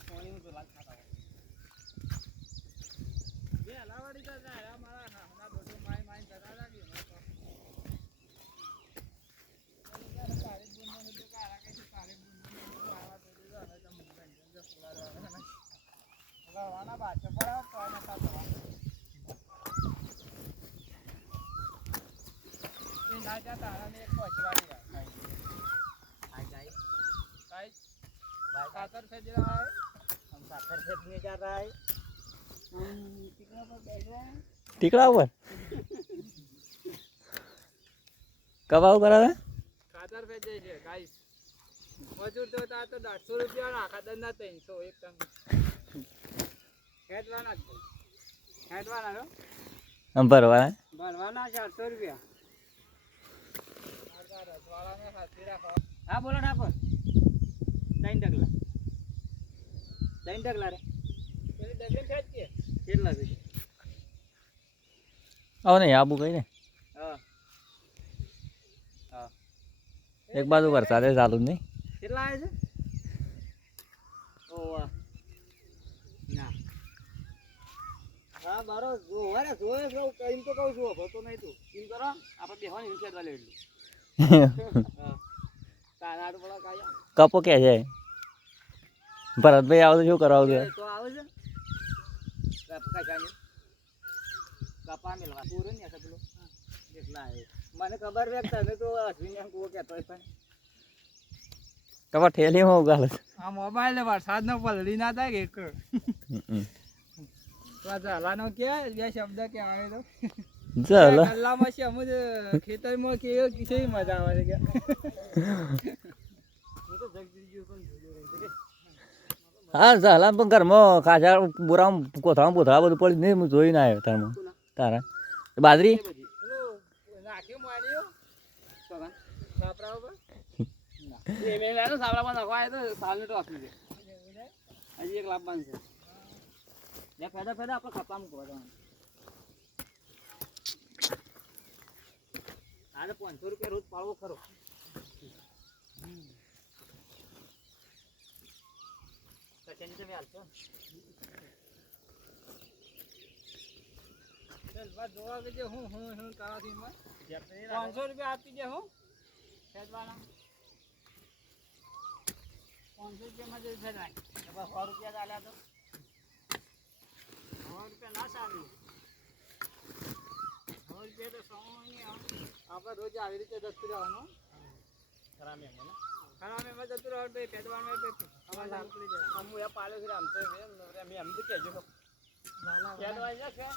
પાણી તો લાગ ખાતા હોય બે હલાવાડી તો જાય મારા હમણાં બધું માય માય જતા લાગી વાના બાદ પડાવ તો એને સાચવા એ ના જતા અને એક પહોંચવા દે આ જાય गाइस भाई साकर से जा रहा है हम साकर से नहीं जा रहा है हम टिकड़ा पर बैठ रहे हैं ટીકડા ઉપર કબ આવું કરાવે ખાતર पे જાય છે गाइस મજૂર તો તા તો 150 રૂપિયા ના ખાતર ના 300 એક ટન ખેતવાના ખેતવાના નો ભરવાના 400 રૂપિયા આ રસવાળાને હાથી રાખો હા બોલો ઠાકોર 3 ડગલા રે પેલી ડગલી ખેંચ કે કેટલા છે આવ નહીં આબુ કઈ ને હા હા એક બાજુ વરસાદે ચાલુ જ નહીં કેટલા આવે છે ઓ વાહ ના હા મારો જોવા ને જોવે જો એમ તો કહું છું ભતો નહીં તું એમ કરો આપણે બેહવાની ઇન ખેતવા લે એટલું હા તારા આડું બોલા કાયા કપો કે છે ભરતભાઈ આવું શું કરાવું છે તો આવે છે કપકા જાની કપા મેલવા પૂરો ને આ પેલો કેટલા આવે મને ખબર છે તમે તો અશ્વિન એમ કો કહેતો હોય પણ કપા ઠેલીમાં ઉગાલે આ મોબાઈલ ને વરસાદ નો પલડી ના થાય કે એક તો આ ઝાલાનો કે બે શબ્દ કે આવે તો ચાલ કલ્લામાં છે અમુક ખેતરમાં કેવી મજા આવે છે કે હું તો જગજી ગયો પણ જોયો હા ચાલ પણ ઘરમાં કાચા બોરામાં કોથળામાં બોથળા બધું પડી નહીં હું જોઈને આવ્યો તારમાં તારા બાજરી નાખ્યું માર્યો સાપરા ઉપર એ મેં લાવ્યો સાપરા પર નાખવા આવ્યો તો સાલને તો આપી દે હજી એક લાભવાનું છે લે ફેદા ફેદા આપણે ખાપા મૂકવા જવાનું આને 500 રૂપિયા રોજ પાડવો ખરો કચેરી તમે હાલશો ચલ બસ જોવા કે હું કાવાથી માં 500 રૂપિયા આપી દે હું ખેતવાના 500 રૂપિયામાં જ ફેરાય બસ 100 રૂપિયા ચાલ્યા તો 100 રૂપિયા ના ચાલ્યું 100 રૂપિયા તો આપણે રોજ આવી રીતે જતું રહેવાનું ખરા મેં જતું રહેવાનું ભાઈ પેદવાનું અમારે પાલે છે આમ તો એમ તો કહેજો પેદવાય છે કે